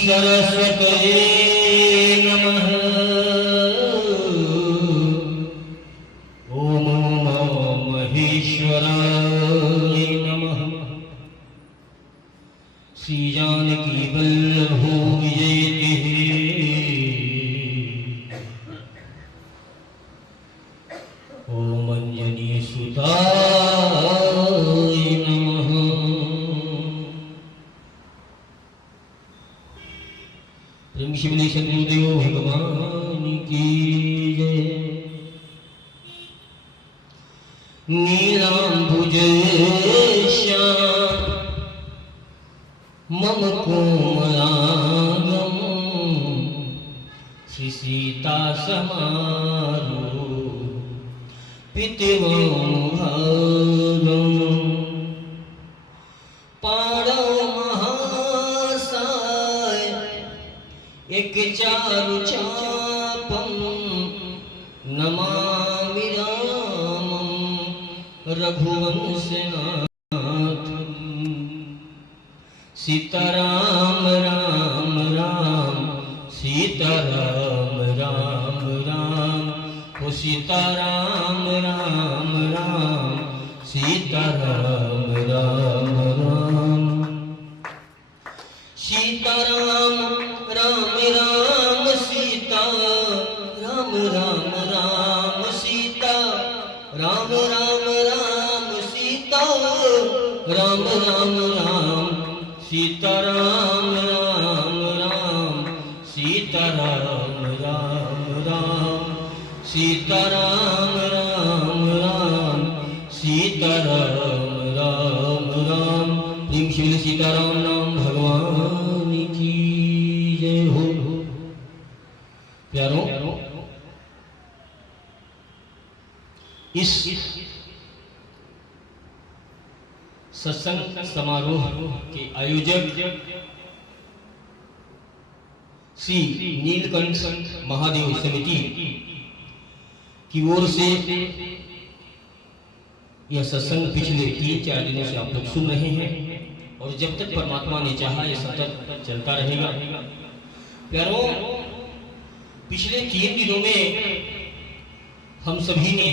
सरस्वते नमः। ओम नमो महेश्वराय नमः। श्री जानकी वल्लभो जयति। ओम अंजनी सुताय नमः। प्रेम शिवली शत्रुदेव भगवान की जय। नीलांबुज श्याम मम कोमलांगम श्री सीता समारो पितृवंभागम। पाणौ महासाय एक चारु चापम नमामि रामं रघुवंशनाथं। सीताराम राम राम सीताराम राम राम ओ सीताराम राम राम सीताराम राम राम। सीताराम राम राम सीता राम राम राम सीता राम राम राम सीता राम राम राम सीताराम राम राम सीताराम राम राम सीताराम राम राम सीताराम राम राम। प्रेम शिव सीताराम नाम भगवान की जय हो। प्यारों, इस सत्संग समारोह के आयोजक श्री नीलकंठ महादेव समिति की ओर से यह सत्संग पिछले 3-4 दिनों से आप लोग सुन रहे हैं और जब तक परमात्मा ने चाहा यह सतत चलता रहेगा। प्यारों, पिछले 3 दिनों में हम सभी ने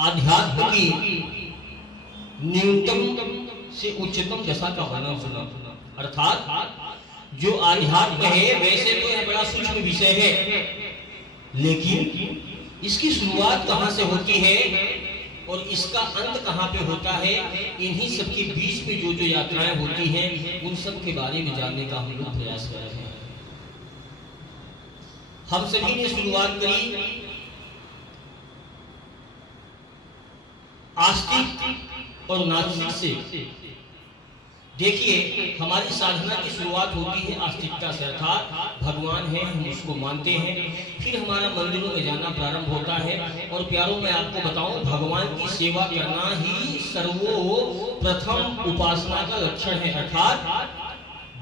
आध्यात्म की न्यूनतम से उच्चतम दशा का वर्णन सुना। अर्थात जो आध्यात्म है वैसे तो यह बड़ा सूक्ष्म विषय है, लेकिन इसकी शुरुआत कहां से होती है और इसका अंत कहां पे होता है, इन्हीं सब के बीच में जो जो यात्राएं होती हैं उन सब के बारे में जानने का हम लोग प्रयास कर रहे हैं। हम सभी ने शुरुआत करी आस्तिक और नास्तिक से। देखिए, हमारी साधना की शुरुआत होती है आस्तिकता से, अर्थात भगवान है हम उसको मानते हैं, फिर हमारा मंदिरों में जाना प्रारंभ होता है। और प्यारों, मैं आपको बताऊं, भगवान की सेवा करना ही सर्वप्रथम उपासना का लक्षण है। अर्थात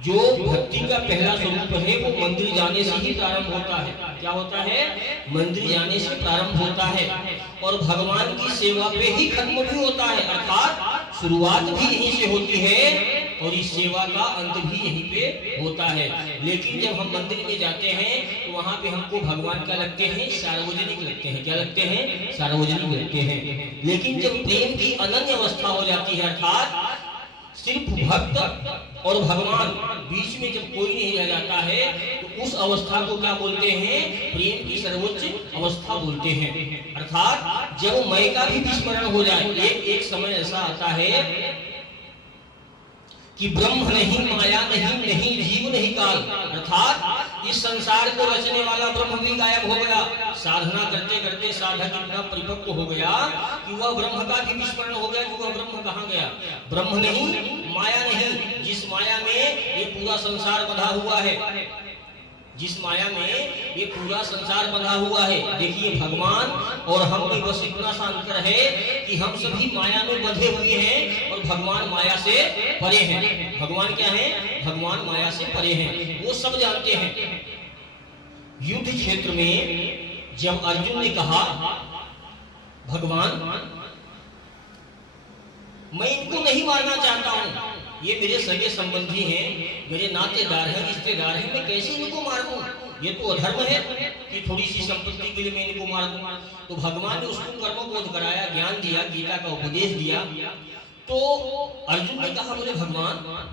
जो भक्ति का पहला स्वरूप है वो मंदिर जाने से ही प्रारंभ होता है। क्या होता है? मंदिर जाने से प्रारंभ होता है और भगवान की सेवा पे ही खत्म भी होता है। अर्थात शुरुआत भी यहीं से होती है और इस सेवा का अंत भी यहीं पे होता है। लेकिन जब हम मंदिर में जाते हैं तो वहां पे हमको भगवान क्या लगते हैं? सार्वजनिक लगते हैं। क्या लगते हैं? सार्वजनिक लगते हैं। लेकिन जब प्रेम की अनन्य अवस्था हो जाती है, अर्थात सिर्फ भक्त और भगवान, बीच में जब कोई नहीं रह जाता है, तो उस अवस्था को क्या बोलते हैं? प्रेम की सर्वोच्च अवस्था बोलते हैं। अर्थात जब मैं का भी विस्मरण हो जाए। एक समय ऐसा आता है कि ब्रह्म नहीं, माया नहीं, जीव नहीं, काल। अर्थात इस संसार को रचने वाला ब्रह्म भी गायब हो गया। साधना करते करते साधक इतना परिपक्व हो गया कि वह ब्रह्म का भी विस्मरण हो गया कि वह ब्रह्म कहाँ गया। ब्रह्म नहीं, माया नहीं, जिस माया में ये पूरा संसार बंधा हुआ है, जिस माया में ये पूरा संसार बंधा हुआ है। देखिए, भगवान और हम में बस इतना सा अंतर है कि हम सभी माया में बंधे हुए हैं और भगवान माया से परे हैं। भगवान क्या है? भगवान माया से परे हैं, वो सब जानते हैं। युद्ध क्षेत्र में जब अर्जुन ने कहा, भगवान मैं इनको नहीं मारना चाहता हूं, ये मेरे सगे संबंधी हैं, मेरे नातेदार हैं, रिश्तेदार हैं, मैं कैसे इनको मार दूं? ये तो अधर्म है कि थोड़ी सी संपत्ति के लिए मैं इनको मार दूं। तो भगवान ने उसको कर्मबोध कराया, ज्ञान दिया, गीता का उपदेश दिया। तो अर्जुन ने कहा, बोले भगवान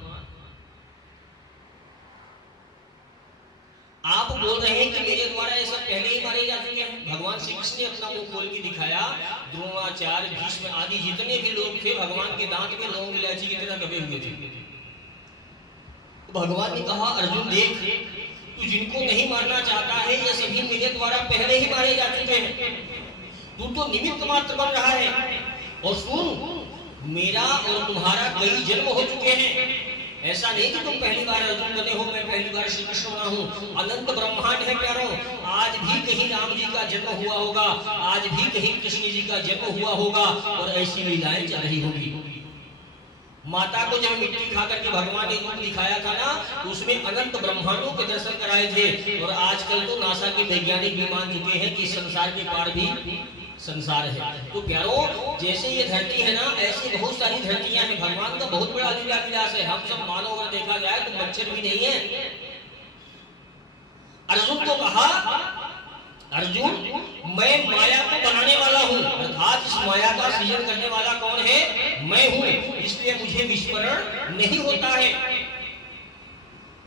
आप बोल रहे हैं कि मेरे द्वारा ऐसा पहले ही मारे जा चुके हैं। भगवान श्री कृष्ण ने अपना मुंह खोल के दिखाया। द्रोणाचार्य, भीष्म आदि जितने भी लोग थे, भगवान के दांत में लौंग इलायची की तरह दबे हुए थे। तो भगवान ने कहा, अर्जुन देख, तू जिनको नहीं मारना चाहता है ये सभी मेरे द्वारा पहले ही मारे जा चुके हैं। तू तो निमित्त मात्र बन रहा है। और सुन, मेरा और तुम्हारा कई जन्म हो चुके हैं। ऐसा नहीं कि तुम पहली बार अर्जुन बने हो, मैं पहली बार श्री कृष्ण बना हूँ। अनंत ब्रह्मांड है प्यारो। आज भी कहीं राम जी का जन्म हुआ होगा, आज भी कहीं कृष्ण जी का जन्म हुआ होगा, और ऐसी लीलाएं चल रही होगी। माता को जब मिट्टी खा करके भगवान ने रूप दिखाया था ना, उसमें अनंत ब्रह्मांडों के दर्शन कराए थे। और आजकल तो नासा के वैज्ञानिक भी मान चुके हैं कि संसार के पार भी संसार है। तो प्यारो, जैसे ये धरती है ना, ऐसी बहुत सारी धरतियां हैं। भगवान का बहुत बड़ा लीला विलास है। हम सब मानव अगर देखा जाए तो मच्छर भी नहीं है। अर्जुन को कहा, अर्जुन मैं माया को बनाने वाला हूँ, अर्थात इस माया का सृजन करने वाला कौन है? मैं हूँ। इसलिए मुझे विस्मरण नहीं होता है,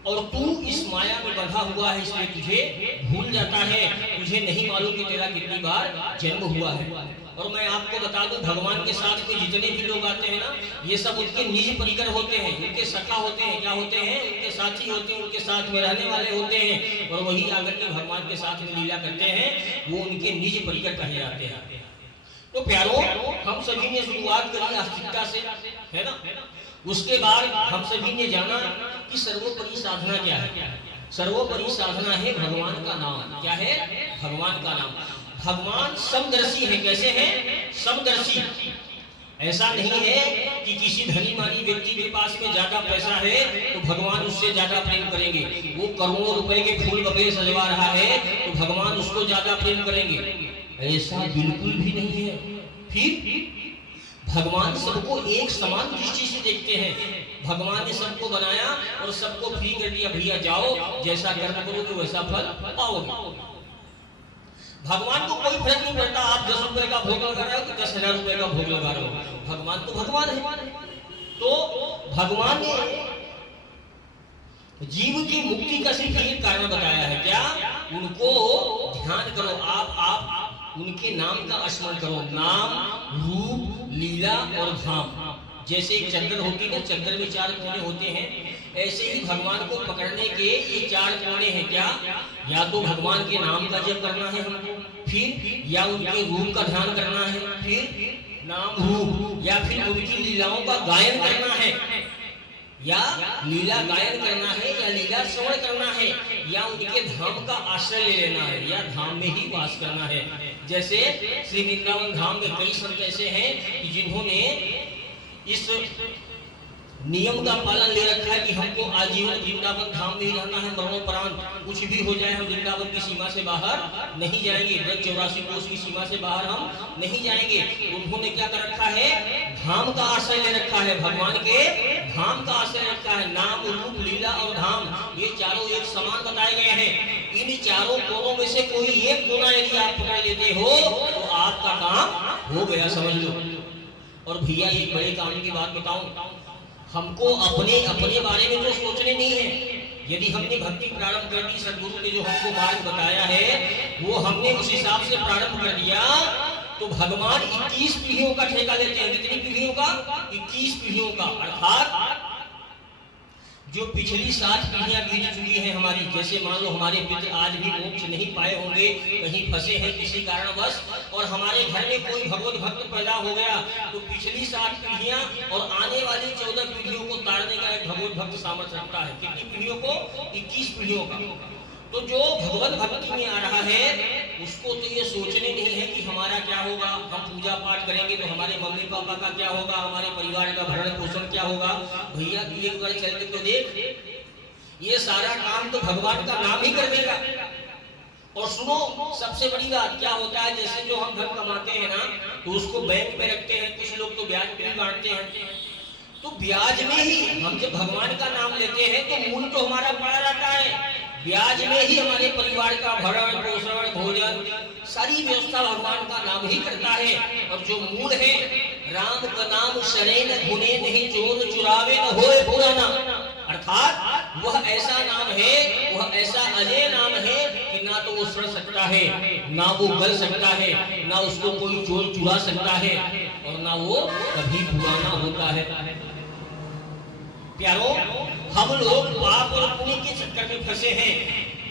और तू इस माया में बंधा हुआ है, इसलिए तुझे भूल जाता है। तुझे नहीं मालूम कि तेरा कितनी बार जन्म हुआ है। और मैं आपको बता दूं, भगवान के साथ में जितने भी लोग आते हैं ना, ये सब उनके निज परिकर होते हैं, उनके सखा होते हैं। क्या होते हैं? उनके साथी होते हैं, उनके साथ में रहने वाले होते हैं। और वही आकर के भगवान के साथ में लीला करते हैं, वो उनके निज परिकर कहे जाते हैं। तो प्यारो, हम सभी ने शुरुआत करी आस्तिकता से, है ना। उसके बाद हम सभी ने जाना कि सर्वोपरि साधना क्या है। सर्वोपरि साधना है भगवान का नाम। क्या है? भगवान का नाम। भगवान समदर्शी है। कैसे है? समदर्शी। ऐसा नहीं है कि किसी धनी मानी व्यक्ति के पास में ज्यादा पैसा है तो भगवान उससे ज्यादा प्रेम करेंगे। वो करोड़ों रुपए के फूल वगैरह सजवा रहा है तो भगवान उसको ज्यादा प्रेम करेंगे। ऐसा बिल्कुल भी नहीं है। फिर भगवान सबको एक समान दृष्टि से देखते हैं। भगवान ने सबको बनाया और सबको फ्री कर दिया, भैया जाओ, जैसा कर्म करोगे वैसा फल पाओगे। भगवान को कोई फर्क नहीं पड़ता आप 10 रुपए का भोग लगा रहे हो कि 10,000 रुपए का भोग लगा रहे हो। भगवान तो भगवान है। तो भगवान ने जीव की मुक्ति का सिर्फ एक कारण बताया है। क्या? उनको ध्यान करो। आप उनके नाम का स्मरण करो। नाम, रूप, लीला और धाम। जैसे एक चंद्र होती है, चंद्र में 4 कोने होते हैं, ऐसे ही भगवान को पकड़ने के ये 4 कोने हैं। क्या? या तो भगवान के नाम का जप करना है हमको, फिर या उनके रूप का ध्यान करना है, फिर नाम रूप, या फिर उनकी लीलाओं का गायन करना है, या लीला गायन करना है, या लीला श्रवण करना है, या उनके धाम का आश्रय ले लेना है, या धाम में ही वास करना है। जैसे श्री वृंदावन धाम में कई संत ऐसे हैं कि जिन्होंने इस नियम का पालन ले रखा है कि हमको आजीवन वृंदावन धाम में ही रहना है, मरणोपरांत कुछ भी हो जाए हम वृंदावन की सीमा से बाहर नहीं जाएंगे। 84 कोष की सीमा से बाहर हम नहीं जाएंगे। उन्होंने क्या कर रखा है? धाम का आश्रय ले रखा है, भगवान के धाम का आश्रय रखा है। नाम, रूप, लीला और धाम, ये चारों एक समान बताए गए हैं। इन चारों कोनों में से कोई एक कोना यदि आप पकड़ लेते हो तो आपका काम हो गया, समझ लो। और भैया एक बड़े काम की बात बताऊं, हमको अपने बारे में तो सोचने नहीं है। यदि हमने भक्ति प्रारंभ कर दी, सदगुरु ने जो हमको मार्ग बताया है वो हमने उस हिसाब से प्रारंभ कर दिया, तो भगवान 21 पीढ़ियों का ठेका लेते हैं। कितनी पीढ़ियों का? 21 पीढ़ियों का। अर्थात जो पिछली 7 पीढ़ियां बीत चुकी हैं हमारी, जैसे मान लो हमारे पितर आज भी मोक्ष नहीं पाए होंगे, कहीं फंसे हैं किसी कारणवश, और हमारे घर में कोई भगवत भक्त पैदा हो गया, तो पिछली 7 पीढ़ियां और आने वाली 14 पीढ़ियों को तारने का एक भगवत भक्त सामर्थ्य रखता है। कितनी पीढ़ियों को? 21 पीढ़ियों का। तो जो भगवत भक्ति में आ रहा है उसको तो ये सोचने नहीं है कि हमारा क्या होगा, हम पूजा पाठ करेंगे तो हमारे मम्मी पापा का क्या होगा, हमारे परिवार का भरण पोषण क्या होगा। भैया तू एक बार चल के तो देख, ये सारा काम तो भगवान का नाम ही कर देगा। और सुनो, सबसे बड़ी बात क्या होता है, जैसे जो हम धन कमाते हैं ना तो उसको बैंक में रखते हैं, कुछ लोग तो ब्याज भी बांटते हैं। तो ब्याज में ही हम जब भगवान का नाम लेते हैं तो मूल तो हमारा पड़ा रहता है। ब्याज में ही हमारे परिवार का भरण पोषण भोजन सारी व्यवस्था भगवान का नाम ही करता है। और जो मूल है राम का नाम शरे न गुने नहीं चोर चुरावे न होए पुराना, अर्थात वह ऐसा नाम है, वह ऐसा अजय नाम है कि ना तो वो सड़ सकता है, ना वो गल सकता है, ना उसको कोई चोर चुरा सकता है और ना वो कभी पुराना होता है। प्यारो, हम लोग पाप और पुण्य के चक्कर में फंसे हैं।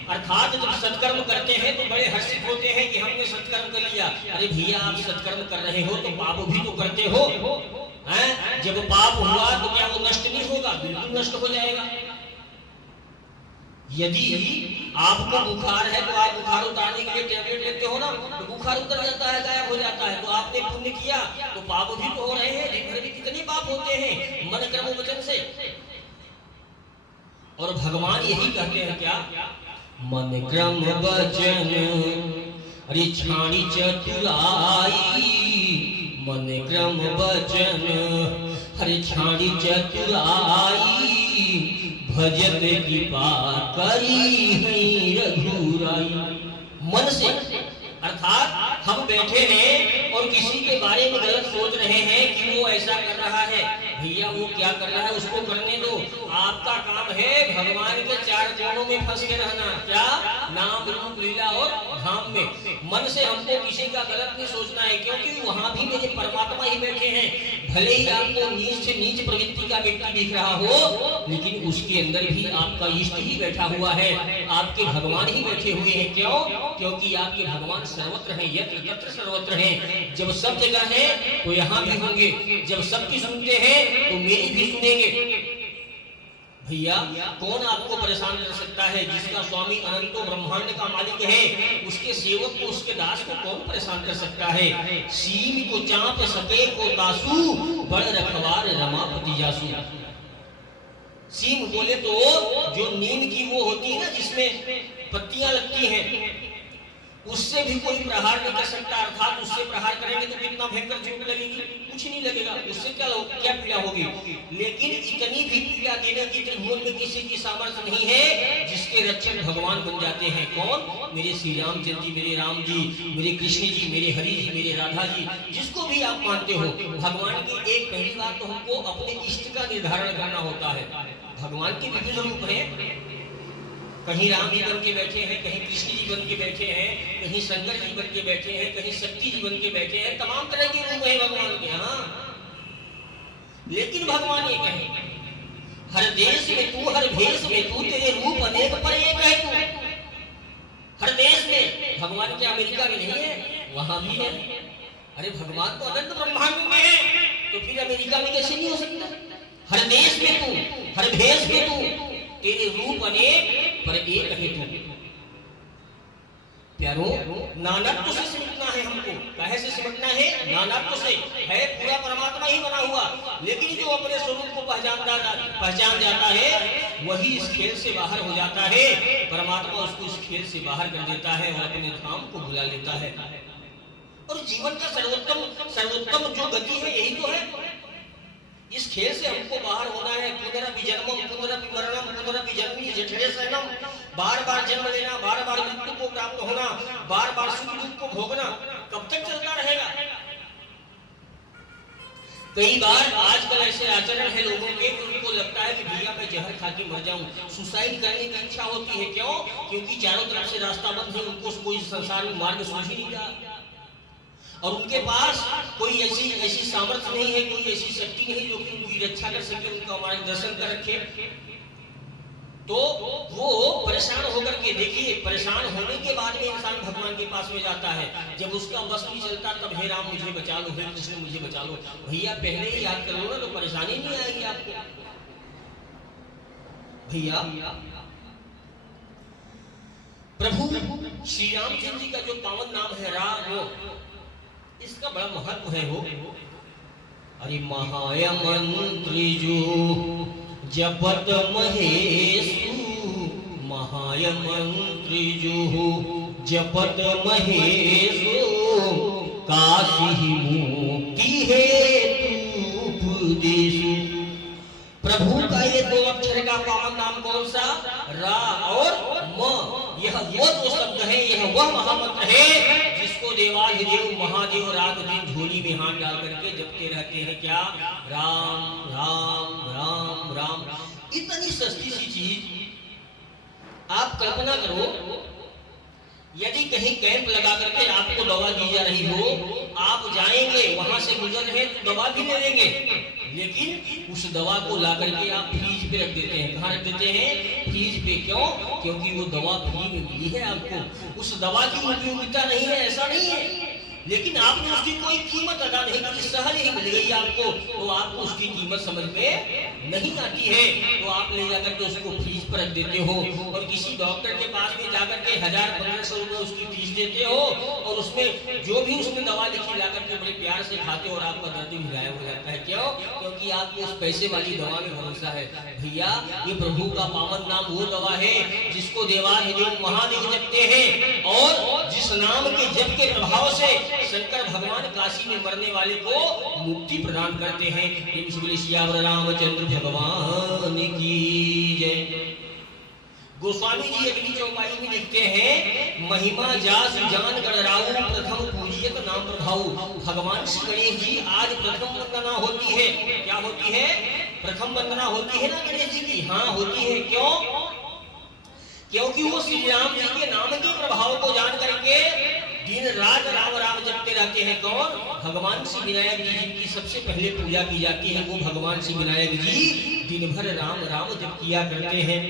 अर्थात जब सत्कर्म करते हैं तो बड़े हर्षित होते हैं कि हमने सत्कर्म कर लिया। अरे भैया, आप सत्कर्म कर रहे हो तो पाप भी तो करते हो हैं? जब पाप हुआ तो क्या वो नष्ट नहीं होगा? बिल्कुल नष्ट हो जाएगा। यदि आपको बुखार है तो आप बुखार उतारने के लिए टैबलेट लेते हो ना, तो बुखार उतर जाता है, गायब हो जाता है। तो आपने पुण्य किया तो पाप भी तो हो रहे हैं। दिन भर में कितने पाप होते हैं मन कर्म वचन से। और भगवान यही कहते हैं क्या? मन क्रम वचन अरे छाणी चतुराई, मन क्रम वचन हरे छाणी चतुराई, भजत कृपा करी है रघुराई। मन से अर्थात हम बैठे हैं और किसी के बारे में गलत सोच रहे हैं कि वो ऐसा कर रहा है। भैया, वो क्या कर रहा है उसको करने दो। आपका काम है भगवान के चार कोणों में फंस के रहना। क्या? नाम रूप लीला और धाम में। मन से हमको किसी का गलत नहीं सोचना है, क्योंकि वहां भी मेरे परमात्मा ही बैठे हैं। भले ही आपको नीच से नीच प्रवृत्ति का व्यक्ति दिख रहा हो, लेकिन उसके अंदर भी आपका इष्ट ही बैठा हुआ है, आपके भगवान ही बैठे हुए हैं। क्यों? क्योंकि आपके भगवान सर्वत्र हैं, यत्र तत्र सर्वत्र हैं। जब सब जगह है तो यहाँ भी होंगे, जब सबकी सुनते हैं तो मेरी भी सुनेंगे। भैया, कौन आपको परेशान कर सकता है? जिसका स्वामी अनंतो ब्रह्मांड का मालिक है, उसके सेवक को, उसके दास को कौन परेशान कर सकता है? सीम को चाप सके को तासु, बड़ रखवार रमापति जासु। सीम बोले तो जो नीम की वो होती है ना, जिसमें पत्तियां लगती हैं, उससे भी कोई प्रहार नहीं कर सकता। अर्थात उससे प्रहार करेंगे तो कितना भयंकर चोट लगेगी? कुछ नहीं लगेगा, उससे क्या पीड़ा होगी। लेकिन इतनी भी पीड़ा देने की त्रिभुवन में किसी की सामर्थ्य नहीं है, जिसके रक्षक भगवान बन जाते हैं। कौन? मेरे श्री रामचंद्र जी, मेरे राम जी, मेरे कृष्ण जी, मेरे हरि जी, मेरे राधा जी, जिसको भी आप मानते हो। भगवान की एक पहली बात तो हमको अपने इष्ट का निर्धारण करना होता है। भगवान के विभिन्न रूप हैं, कहीं राम जी बन के बैठे हैं, कहीं कृष्ण जी बन के बैठे हैं, कहीं शंकर जी बन के बैठे हैं, कहीं शक्ति जी बन के बैठे हैं। तमाम तरह के रूप हैं भगवान के। हाँ, लेकिन भगवान ये कहे, हर देश में तू, हर भेष में तू, तेरे रूप अनेक पर एक है तू। हर देश में। भगवान क्या अमेरिका में नहीं है? वहां भी है। अरे भगवान तो अनंत ब्रह्मांड में है, तो फिर अमेरिका में कैसे नहीं हो सकता? हर देश में तू, हर भेष में तू, तेरे रूप अनेक पर एक है तू। प्यारो, नानत्व से सिमटना है हमको। काहे से सिमटना है? नानत्व से। है पूरा परमात्मा ही बना हुआ, लेकिन जो अपने स्वरूप को पहचान जाता है, वही इस खेल से बाहर हो जाता है। परमात्मा उसको इस खेल से बाहर कर देता है और अपने धाम को भुला लेता है। और जीवन का सर्वोत्तम जो गति है यही तो है। इस खेल से हमको बाहर होना है। पुनरपि जन्मम पुनरपि मरणम पुनरपि जन्मी जठरे शयनम। बार बार जन्म लेना, बार बार मृत्यु को प्राप्त होना, बार बार सुख दुख को भोगना कब तक चलता रहेगा? कई बार आजकल ऐसे आचरण है लोगों के, उनको लगता है कि भैया मैं जहर खा के मर जाऊं। सुसाइड करने की इच्छा होती है। क्यों? क्योंकि चारों तरफ से रास्ता बंद है, उनको कोई संसार में मार्ग सूझ ही नहीं रहा, और उनके पास कोई ऐसी सामर्थ्य नहीं है, कोई ऐसी शक्ति नहीं जो कि उनकी रक्षा कर सके, उनका मार्गदर्शन कर रखे। तो वो परेशान होकर के, देखिए, परेशान होने के बाद में इंसान भगवान के पास में जाता है। जब उसका बस नहीं चलता तब हे राम मुझे बचा लो, हे कृष्ण मुझे बचा लो। भैया पहले ही याद कर लो ना, तो परेशानी नहीं आएगी आपको। भैया, प्रभु श्री रामचंद्र जी का जो पावन नाम है राम, इसका बड़ा महत्व है हो। अरे महाय मंत्री जो जपत महेशु, महाय मंत्री जो जपत महेशु, काशी मुक्ति हेतु उपदेशु। प्रभु का ये 2 अक्षर का पावन नाम कौन सा? रा और म। यह वो 2 शब्द है, यह वह महामंत्र है जिसको देवाधिदेव महादेव रात दिन झोली में हाथ डाल करके जपते रहते हैं। क्या? राम राम राम राम। इतनी सस्ती सी चीज आप कल्पना करो, यदि कहीं कैंप लगा करके आपको दवा दी जा रही हो, आप जाएंगे, वहां से गुजर रहे तो दवा भी ले लेंगे, लेकिन उस दवा को ला करके आप फ्रीज पे रख देते हैं। कहाँ रख देते हैं? फ्रीज पे। क्यों? क्योंकि वो दवा फ्री में मिली है आपको, उस दवा की उपयोगिता नहीं है, ऐसा नहीं है, लेकिन आपने उसकी कोई कीमत अदा नहीं की, सहज ही मिल गई आपको, तो आपको उसकी कीमत समझ में नहीं आती है, तो आप ले जाकर के उसको फीस पर रख देते हो। और किसी डॉक्टर के पास में जाकर के 1000-1500 रुपए उसकी फीस देते हो, और उसमें जो भी उसने दवा लिखी ला करके बड़े प्यार से खाते हो और आपका दर्द भी गायब हो जाता है। क्यों? क्योंकि आपको उस पैसे वाली दवा में भरोसा है। भैया, ये प्रभु का पावन नाम वो दवा है जिसको देवाधिदेव महादेव जपते हैं, और जिस नाम के जप के प्रभाव से शंकर भगवान काशी में मरने वाले को मुक्ति प्रदान करते हैं। श्यावर रामचंद्र भगवान की जय। गोस्वामी जी अगली चौपाई में लिखते हैं, महिमा जास जान गणराऊ प्रथम पूजियत नाम प्रभाऊ। भगवान श्री गणेश जी आज प्रथम वंदना होती है। क्या होती है? प्रथम वंदना होती है ना गणेश जी की? हाँ, होती है। क्यों? क्योंकि वो श्री राम जी के नाम के प्रभाव को जान करके दिन रात राम राम जपते रहते हैं। कौन? भगवान श्री विनायक जी जिनकी सबसे पहले पूजा की जाती है, वो भगवान श्री विनायक जी दिन भर राम राम जप किया करते हैं।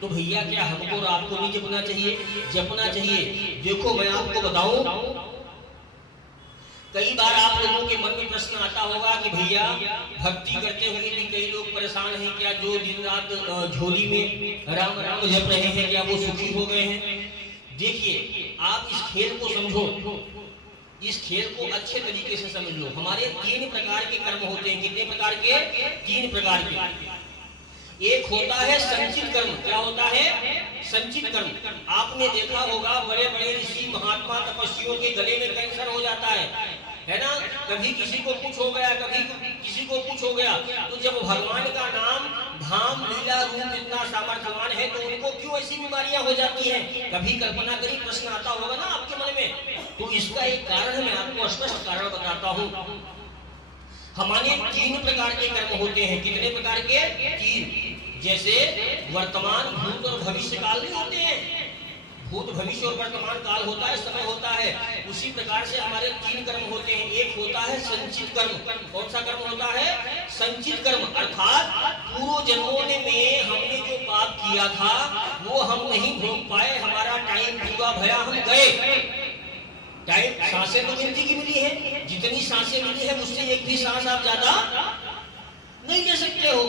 तो भैया, क्या हमको और आपको नहीं जपना चाहिए? जपना चाहिए। देखो, मैं आपको बताऊं, कई बार आप लोगों के मन में प्रश्न आता होगा कि भैया, भक्ति करते हुए भी कई लोग परेशान हैं क्या? जो दिन रात झोली में राम राम जप रहे हैं, क्या वो सुखी हो गए हैं? देखिए, आप इस खेल को समझो, इस खेल को अच्छे तरीके से समझ लो। हमारे 3 प्रकार के कर्म होते हैं। कितने प्रकार के? 3 प्रकार के। एक होता है संचित कर्म। क्या होता है? संचित कर्म। आपने देखा होगा, बड़े बड़े ऋषि महात्मा तपस्वियों के गले में कैंसर हो जाता है ना? कभी किसी को कुछ हो गया, कभी किसी को कुछ हो गया, तो जब भगवान का नाम धाम लीला रूप इतना सामर्थ्यवान है, तो उनको क्यों ऐसी बीमारियां हो जाती हैं? कभी कल्पना करी, प्रश्न आता होगा ना आपके मन में। तो इसका एक कारण मैं आपको स्पष्ट कारण बताता हूँ। हमारे 3 प्रकार के कर्म होते हैं। कितने प्रकार के? 3। जैसे वर्तमान, भूत और भविष्य काल नहीं होते हैं? भूत, भविष्य और वर्तमान काल होता है, समय होता है। उसी प्रकार से हमारे 3 कर्म होते हैं। एक होता है संचित कर्म। कौन सा कर्म होता है? संचित कर्म। अर्थात पूर्व जन्मों में हमने जो पाप किया था वो हम नहीं भोग पाए, हमारा टाइम पूरा भया, हम गए। टाइम, सांसें तो गिनती की मिली है, जितनी सांसें मिली है उससे एक भी सांस आप ज्यादा नहीं ले सकते हो।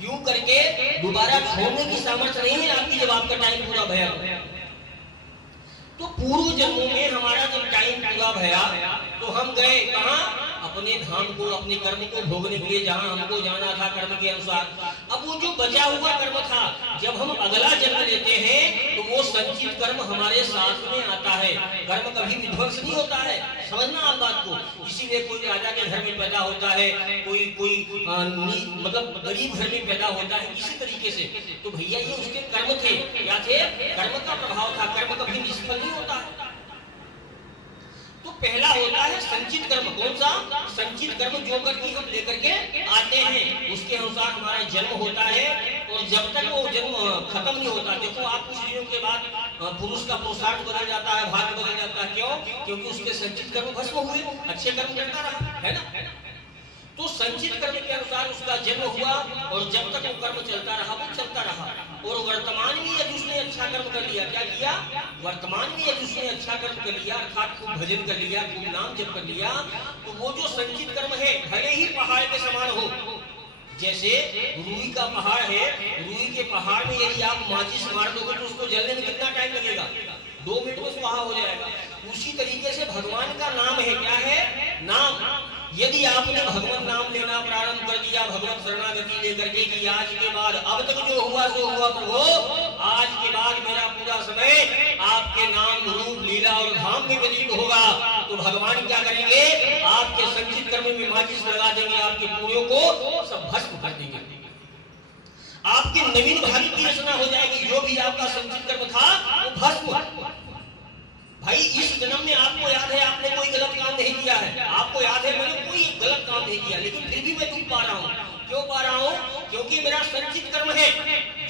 यूं करके दोबारा छोड़ने की सामर्थ्य नहीं है आपकी जब आपका टाइम पूरा भया। तो पूर्व जन्मों में हमारा जब टाइम पूरा भया तो हम गए कहाँ? अपने धाम को, अपने कर्म को भोगने के लिए, जहाँ हमको जाना था कर्म के अनुसार। अब वो जो बचा हुआ कर्म था, जब हम अगला जन्म लेते हैं तो वो संचित कर्म हमारे साथ में आता है। कर्म कभी विध्वंस नहीं होता है, समझना आप बात को। इसीलिए कोई राजा के घर में पैदा होता है, कोई मतलब गरीब घर में पैदा होता है, इसी तरीके से। तो भैया, ये उसके कर्म थे। क्या थे? कर्म का प्रभाव था। कर्म कभी निष्फल नहीं होता है। तो पहला होता है संचित कर्म। कौन सा? संचित कर्म, जो करके हम लेकर के आते हैं, उसके अनुसार हमारा जन्म होता है, और जब तक वो जन्म खत्म नहीं होता। देखो, आप कुछ दिनों के बाद पुरुष का पुरुषार्थ बदल जाता है, भाग्य बदल जाता है। क्यों? क्योंकि उसके संचित कर्म भस्म हुए, अच्छे कर्म करता रहा, है ना? तो संचित कर्म के अनुसार उसका जन्म हुआ, और जब तक वो कर्म चलता रहा वो चलता रहा। और वर्तमान में यदि उसने अच्छा कर्म कर लिया, क्या किया? वर्तमान में यदि उसने अच्छा कर्म कर लिया, अर्थात खूब भजन कर लिया, खूब नाम जप कर लिया, तो वो जो संचित कर्म है, भले ही पहाड़ के समान हो, जैसे रूई का पहाड़ है, रूई के पहाड़ में यदि आप माचिस मार दोगे तो उसको जलने में कितना टाइम लगेगा? 2 मिनट में स्वाहा हो जाएगा। उसी तरीके से भगवान का नाम है। क्या है? नाम। यदि आपने भगवान नाम लेना प्रारंभ कर दिया, भगवत शरणागति लेकर के कि आज के बाद अब तक जो हुआ सो हुआ प्रभु, आज के बाद मेरा पूरा समय आपके नाम रूप लीला और धाम में व्यतीत होगा, तो भगवान क्या करेंगे, आपके संचित कर्म में माचिस लगा देंगे, आपके पुण्यों को सब भस्म कर देंगे, आपकी नवीन भाग्य की रचना हो जाएगी, जो भी आपका संचित कर्म था वो भस्म। भाई इस जन्म में आपको याद है आपने कोई गलत काम नहीं किया है, आपको याद है मैंने कोई गलत काम नहीं किया, लेकिन फिर भी मैं दुख पा रहा हूँ। क्यों पा रहा हूँ? क्योंकि मेरा संचित कर्म है,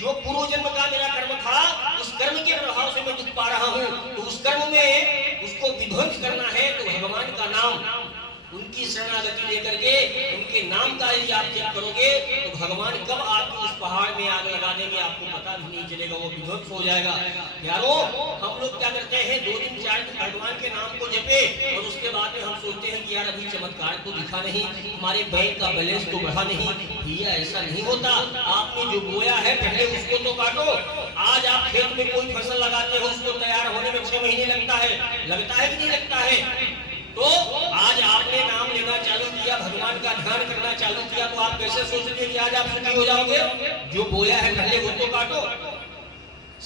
जो पूर्व जन्म का मेरा कर्म था, उस कर्म के प्रभाव से मैं दुख पा रहा हूँ। तो उस कर्म में उसको विध्वंस करना है, तो भगवान का नाम, उनकी शरणागति लेकर के उनके नाम का यदि आप जप करोगे तो भगवान कब आपके उस पहाड़ में आग लगा देंगे आपको पता भी नहीं चलेगा, वो विध्वंस हो जाएगा। यारों, हम लोग क्या करते हैं, 2 दिन 4 दिन भगवान के नाम को जपे और उसके बाद में हम सोचते हैं कि यार अभी चमत्कार तो दिखा नहीं, हमारे बैंक का बैलेंस तो बढ़ा नहीं। भैया ऐसा नहीं होता, आपने जो बोया है पहले उसको तो काटो। आज आप खेत में कोई फसल लगाते हो, उसको तैयार होने में 6 महीने लगता है कि नहीं लगता है? तो आज आपने नाम लेना चालू किया, भगवान का ध्यान करना चालू किया, तो आप कैसे सोचते कि आज आप सुखी हो जाओगे? जो बोया है पहले वो तो काटो।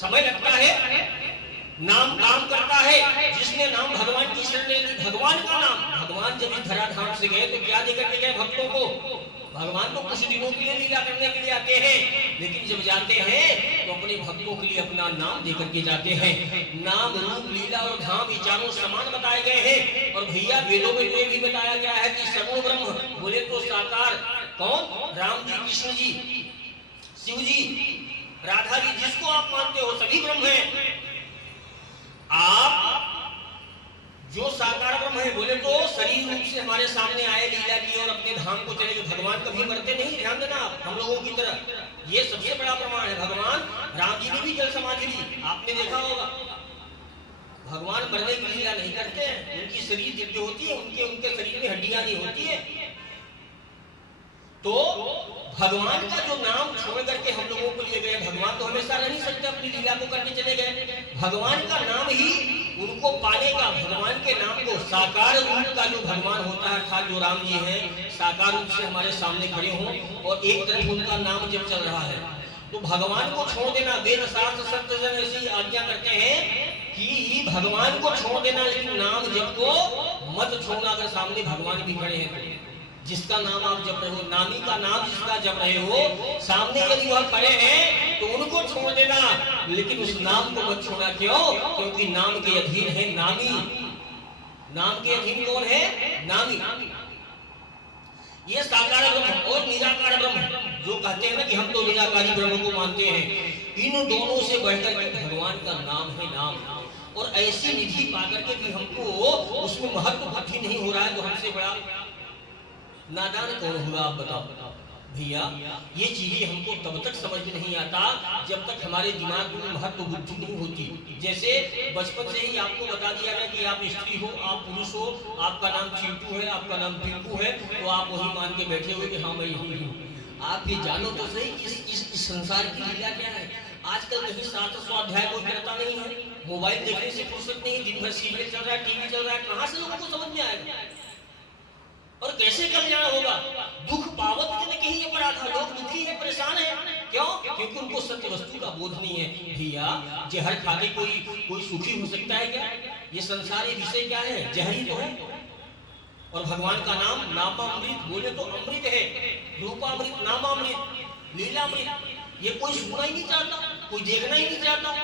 समय लगता है, नाम काम करता है। जिसने नाम भगवान की शरण ले ली, भगवान का नाम, भगवान जब इस धराधाम से गए तो क्या देकर के गए भक्तों को? भगवान तो कुछ दिनों के लिए लीला करने के लिए आते हैं, लेकिन जब जाते हैं तो अपने भक्तों के लिए अपना नाम देकर के जाते हैं। नाम रूप लीला और धाम ये चारों समान बताए गए हैं। और भैया वेदों में ये भी बताया गया है कि सर्व ब्रह्म, बोले तो साकार कौन? राम जी, कृष्ण जी, शिव जी, राधा जी, जिसको आप मानते हो सभी ब्रह्म है। आप जो साकार ब्रह्म है, बोले तो शरीर रूप से हमारे सामने आए, लीला की और अपने धाम को चले गए। भगवान कभी मरते नहीं, ध्यान देना आप, हम लोगों की तरह। ये सबसे बड़ा प्रमाण है। भगवान राम जी ने भी जल समाधि ली, आपने देखा होगा। भगवान मरने की लीला नहीं करते हैं, उनकी शरीर दिव्य होती है, उनके शरीर में हड्डियां नहीं होती है। तो भगवान का जो नाम छोड़ करके हम लोगों को लिए गए, भगवान तो हमेशा रह नहीं सकते, अपनी लीला को करके चले गए। भगवान का नाम ही उनको पाने का, भगवान के नाम को, साकार रूप का जो भगवान होता है, अर्थात जो राम जी हैं साकार रूप से हमारे सामने खड़े हों और एक तरफ उनका नाम जब चल रहा है, तो भगवान को छोड़ देना। वेद शास्त्र सत्य जन ऐसी आज्ञा करते हैं कि भगवान को छोड़ देना, लेकिन नाम जप को मत छोड़ना। अगर सामने भगवान भी खड़े हैं, जिसका नाम आप जप रहे हो, नामी का नाम जिसका जप रहे हो, सामने यदि वह खड़े हैं तो उनको छोड़ देना, लेकिन उस नाम को मत छोड़ना। क्यों? क्योंकि नाम के अधीन है नामी। नाम के अधीन कौन है? नामी। ये साकार ब्रह्म और निराकार ब्रह्म, जो कहते हैं ना कि हम तो निराकारी ब्रह्म को मानते हैं, इन दोनों से बढ़कर के भगवान का नाम है नाम। और ऐसी निधि पाकर के भी हमको उसमें महत्व बुद्धि नहीं हो रहा है, तो हमसे बड़ा नादान कौन होगा आप बताओ? भैया ये चीजें हमको तब तक समझ में नहीं आता जब तक हमारे दिमाग में महत्व बुद्धि नहीं होती। जैसे बचपन से ही आपको बता दिया गया कि आप स्त्री हो, आप पुरुष हो, आपका नाम चिंटू है, आपका नाम पिंकू है, तो आप वही मान के बैठे हुए कि हाँ मैं यही हूँ। आप ये जानो तो सही कि इस संसार की लीला क्या है। आजकल कहीं शास्त्र स्वाध्याय कोई करता नहीं है, मोबाइल देखने से फुर्सत नहीं, दिन भर सीरियल चल रहा है, टीवी चल रहा है, कहाँ से लोगों को समझ में आएगा और कैसे कल्याण होगा? दुख पावत जन कहीं अपराधा, लोग दुखी है, परेशान है। क्यों? क्योंकि उनको सत्य वस्तु का बोध नहीं है। भैया जहर खा के कोई सुखी हो सकता है क्या? ये संसार ये विषय क्या है? जहर ही तो है। और भगवान का नाम नामामृत, बोले तो अमृत है, रूपामृत, नामामृत, लीलामृत। ये कोई सुनना ही नहीं चाहता, कोई देखना ही नहीं चाहता।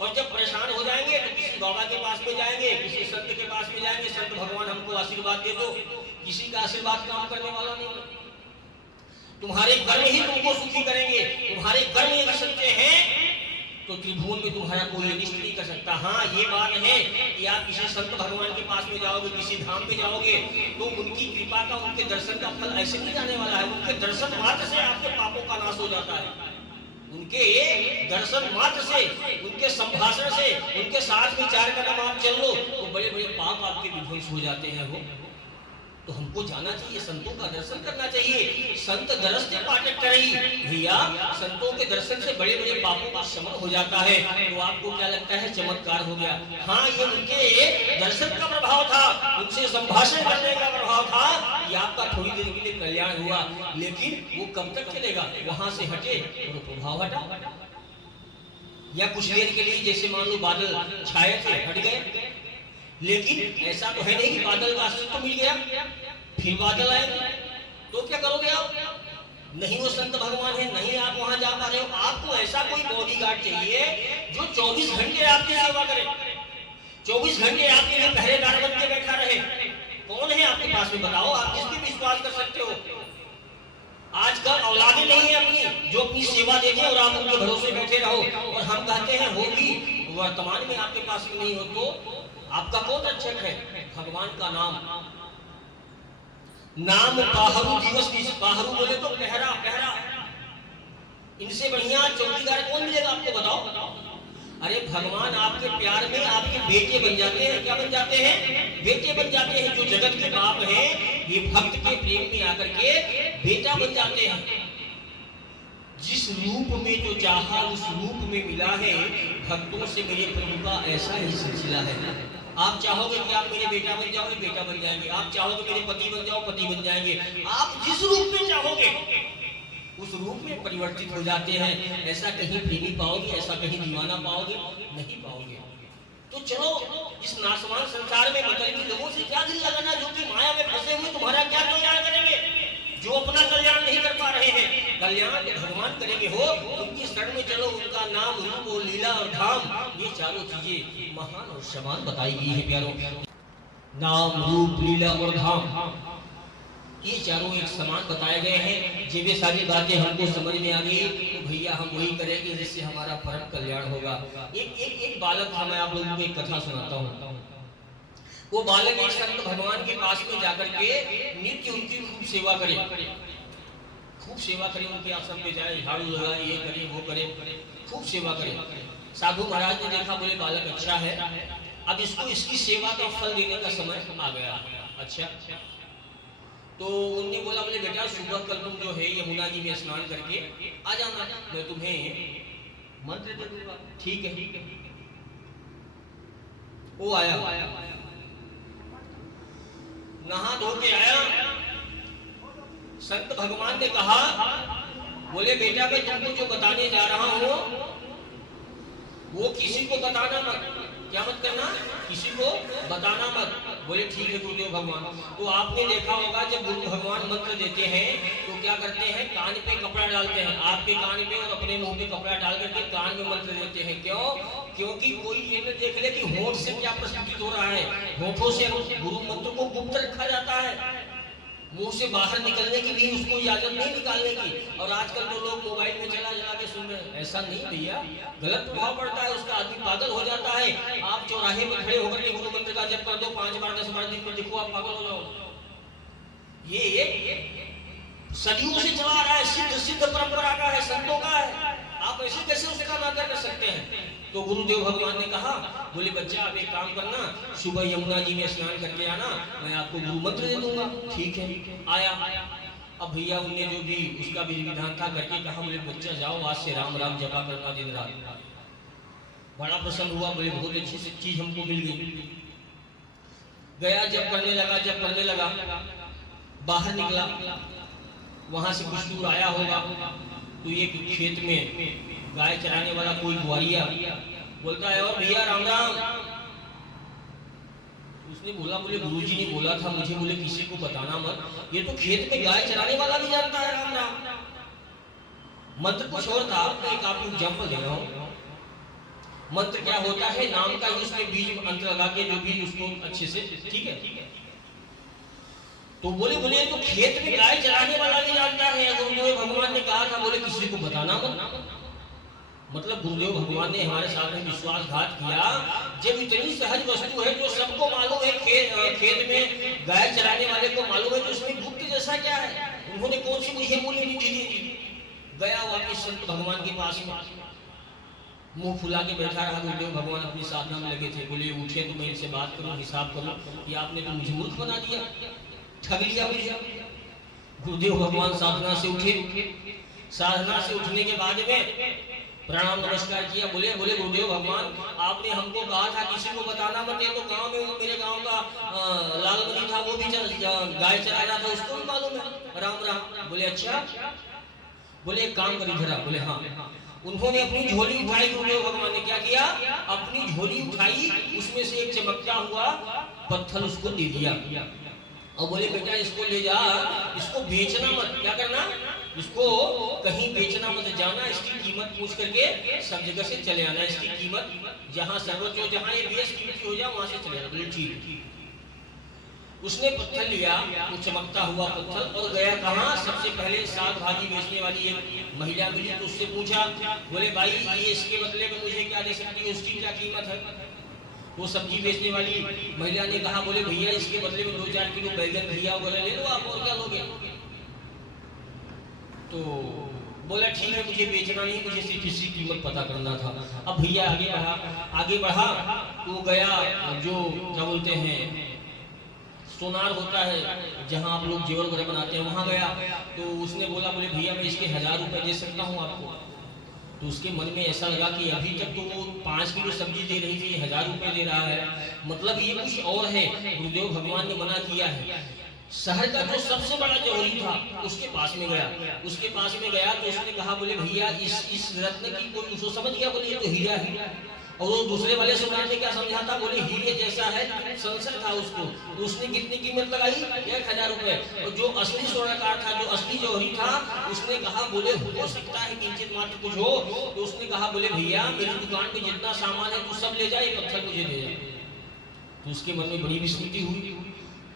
और जब परेशान हो जाएंगे तो किसी बाबा के पास में जाएंगे, किसी संत के पास में जाएंगे, संत भगवान हमको आशीर्वाद दे दो। किसी का आशीर्वाद काम करने वाला नहीं। तुम्हारे कर्म ही तुमको सुखी करेंगे। तुम्हारे कर्म यदि सच्चे हैं तो त्रिभुवन में तुम्हारा कोई अनिष्ट नहीं कर सकता। हाँ ये बात है कि आप किसी संत भगवान के पास में जाओगे, किसी धाम पे जाओगे, तो उनकी कृपा का, उनके दर्शन का फल ऐसे नहीं जाने वाला है। उनके दर्शन मात्र से आपके पापों का नाश हो जाता है। उनके दर्शन मात्र से, उनके संभाषण से, उनके साथ में 4 कदम आप चल लो तो बड़े बड़े पाप आपके विध्वंस हो जाते हैं। वो तो हमको जाना चाहिए, संतों का दर्शन करना चाहिए। संत दरसते पाठक करई भैया, संतों के दर्शन से बड़े बड़े पापों का शमन हो जाता है। तो आपको क्या लगता है चमत्कार हो गया? हाँ, ये उनके दर्शन का प्रभाव था, उनसे संभाषण करने का प्रभाव था, ये आपका थोड़ी देर के लिए कल्याण हुआ, लेकिन वो कब तक चलेगा? वहां से हटे और प्रभाव हटा, या कुछ देर के लिए जैसे मान लो बादल छाए थे हट गए, लेकिन ऐसा तो है नहीं कि बादल का अस्तित्व मिल गया फिर बादल आए, तो क्या करोगे आप? नहीं वो संत भगवान है, नहीं आप वहां जा पा रहे हो, आपको ऐसा कोई बॉडीगार्ड चाहिए जो 24 घंटे आपकी सेवा करे, 24 घंटे आपके लिए पहरेदार बन के बैठा रहे। कौन है आपके पास में बताओ, आप किस पे विश्वास कर सकते हो? आजकल औलादे नहीं है अपनी जो अपनी सेवा देते और आप उनके भरोसे बैठे रहो, और हम कहते हैं हो भी वर्तमान में आपके पास में नहीं हो तो आपका कौन रक्षक है? भगवान का नाम। नाम पाहरू दिवस, पाहरू बोले तो पहरा, पहरा, इनसे बढ़िया चौकीदार कौन मिलेगा आपको बताओ? अरे भगवान आपके प्यार में आपके बेटे बन जाते हैं। क्या बन जाते हैं? बेटे बन जाते हैं। जो जगत के बाप हैं ये भक्त के प्रेम में आकर के बेटा बन जाते हैं। जिस रूप में जो चाहा उस रूप में मिला है। भक्तों से मेरे प्रभु का ऐसा ही सिलसिला है। आप चाहोगे कि आप मेरे बेटा बन जाओगे, बेटा बन जाएंगे। आप चाहोगे मेरे पति बन जाओ, पति बन जाएंगे। आप जिस रूप में चाहोगे उस रूप में परिवर्तित हो जाते हैं। ऐसा कहीं प्रेमी पाओगे, ऐसा कहीं दीवाना पाओगे? नहीं पाओगे। तो चलो इस नासवान संसार में मतलबी लोगों से क्या दिल लगाना, जो कि माया में फंसे हुए तुम्हारा क्या कल्याण करेंगे, जो अपना कल्याण नहीं कर पा रहे हैं। कल्याण तो भगवान करेंगे हो, उनकी शरण में चलो, उनका नाम, रूप और लीला और धाम, ये चारों चीजें महान और समान बताई गई है प्यारों। नाम, रूप, लीला और धाम, ये चारों एक समान बताए गए हैं। जब ये सारी बातें हमको समझ में आ गई तो भैया हम वही करेंगे जिससे हमारा परम कल्याण होगा। एक बालक था, मैं आप लोगों को एक कथा सुनाता हूँ। वो बालक एक संत भगवान के पास में जाकर के नित्य उनकी खूब सेवा करे, खूब सेवा करे, उनके आश्रम पे जाए, झाड़ू लगाए, ये करे वो करे, खूब सेवा करे। साधु महाराज ने देखा, बोले बालक अच्छा है, अब इसको इसकी सेवा का फल देने का समय आ गया। अच्छा, तो उनने बोला, बोले बेटा सुबह कल तुम जो है यमुना जी में स्नान करके आ जाना, मैं तुम्हें मंत्र दे दूंगा। ठीक है। वो आया, नहा धो के आया। संत भगवान ने कहा, बोले बेटा मैं तुमको जो बताने जा रहा हूं वो किसी को बताना मत। क्या मत करना? किसी को बताना मत। बोले ठीक है गुरुदेव भगवान। तो आपने देखा होगा जब गुरु भगवान मंत्र देते हैं तो क्या करते हैं, कान पे कपड़ा डालते हैं, आपके कान पे और अपने मुंह पे कपड़ा डाल करके कान में मंत्र देते हैं। क्यों? क्योंकि कोई ये न देख ले कि होंठ से क्या प्रस्फुटित हो रहा है। होठों से गुरु मंत्र को गुप्त रखा जाता है, मुंह से बाहर निकलने की भी उसको इजाजत नहीं निकालने की। और आजकल तो लोग मोबाइल में चला चला के सुन रहे हैं। ऐसा नहीं भैया, गलत प्रभाव पड़ता है उसका, आदमी पागल हो जाता है। आप चौराहे में खड़े होकर के गुरु मंत्र का जप कर दो 5 बार 10 बार, दिन में देखो आप पागल हो जाओ। ये सदियों से चला रहा है, सिद्ध परंपरा का है, संतों का है। आप ऐसे कैसे उसका नाता कर सकते हैं? तो गुरुदेव भगवान ने कहा, बोले बच्चा आप एक काम करना, सुबह यमुना जी में स्नान करके आना, मैं आपको गुरु मंत्र दे दूंगा। ठीक है। आया। अब भैया उनने जो भी उसका विधि विधान था करके कहा, बोले बच्चा जाओ आज से राम राम जपा करना दिन रात। बड़ा प्रसन्न हुआ, बोले बहुत अच्छी सी चीज हमको मिल गई। गया जब करने लगा, बाहर निकला, वहां से कुछ दूर आया होगा तो एक खेत में गाय चराने वाला कोई ग्वारिया बोलता है, और भैया राम राम। उसने बोला, बोले गुरुजी ने बोला था मुझे, बोले किसी को बताना मत। ये तो खेत में गाय चराने वाला भी जानता है राम राम। मंत्र कुछ और था, एक आपको एग्जाम्पल दे रहा हूं। मंत्र क्या होता है, नाम का ही उसमें बीज मंत्र लगा के जो भी उसको अच्छे से, ठीक है। तो बोले तो खेत में गाय चराने वाला भी जानता है। गुरुदेव भगवान ने कहा था, बोले किसी को बताना मत। मतलब गुरुदेव भगवान ने हमारे साथ में विश्वासघात किया। जब इतनी सहज वस्तु है जो सबको मालूम है, खेत में गाय चराने वाले को मालूम है, तो उसमें गुप्त जैसा क्या है? उन्होंने कौन सी मुझे मूल्य नहीं दी। गया वापिस संत भगवान के पास में, मुंह फुला के बैठा रहा। गुरुदेव भगवान अपनी साधना में लगे थे। बोले उठे तो मैं इनसे बात करूं, हिसाब करूं कि आपने तो मुझे मूर्ख बना दिया। ठग लिया भैया। गुरुदेव भगवान साधना से उठे। साधना से उठने के बाद में प्रणाम नमस्कार किया। बोले गुरुदेव भगवान, आपने हमको कहा था किसी को बताना मत। तो गांव में मेरे गांव का लालमणि था, वो भी गाय चरा रहा था, उसको भी मालूम है। राम राम। बोले अच्छा। बोले एक काम करिए जरा। बोले हाँ। उन्होंने अपनी झोली उठाई। गुरुदेव भगवान ने क्या किया, अपनी झोली उठाई, उसमें से एक चमकता हुआ पत्थर उसको दे दिया और बोले बेटा इसको ले जा, इसको बेचना मत। क्या करना, इसको कहीं बेचना मत, जाना इसकी कीमत पूछ करके सब जगह से चले आना। इसकी कीमत जहाँ सर्वोच्च हो, जहाँ ये बेशकीमती हो जाए वहां से चले आना। ठीक। उसने पत्थर लिया, वो चमकता हुआ पत्थर, और गया कहाँ, सबसे पहले साग भाजी बेचने वाली एक महिला मिली तो उससे पूछा। बोले भाई ये इसके बदले में मुझे क्या दे सकती है, उसकी क्या कीमत है। वो सब्जी बेचने वाली महिला ने कहा, बोले भैया इसके बदले में 2-4 किलो बैगन घिया वगैरह ले लो आप, और क्या लोगे। तो बोला ठीक है, मुझे बेचना नहीं, मुझे सिर्फ इसकी कीमत पता करना था। अब भैया आगे बढ़ा तो गया, जो क्या बोलते हैं सोनार होता है, जहां आप लोग जेवर वगैरह बनाते हैं, वहां गया तो उसने बोला, बोले भैया मैं इसके 1000 रुपए दे सकता हूँ आपको। तो उसके मन में ऐसा लगा कि अभी तक तो वो 5 किलो सब्जी दे रही थी, 1000 रुपए दे रहा है, मतलब ये कुछ और है। गुरुदेव भगवान ने मना किया है। शहर का जो सबसे बड़ा जौहरी था उसके पास में गया। तो उसने कहा, बोले भैया इस रत्न की कोई, उसको समझ गया, बोले ये तो हीरा है। और वो दूसरे वाले सोनार ने क्या समझा था, बोले हीरे जैसा है, संशय था उसको। तो उसने कितनी कीमत लगाई, 1000 रुपए। और जो असली सोनाकार था, जो असली जौहरी था, उसने कहा, बोले हो सकता है किंचित मात्र कुछ हो। तो उसने कहा, बोले भैया मेरी दुकान में जितना सामान है तू सब ले जा, ये पत्थर मुझे दे जा। तो उसके मन में बड़ी विस्मृति हुई।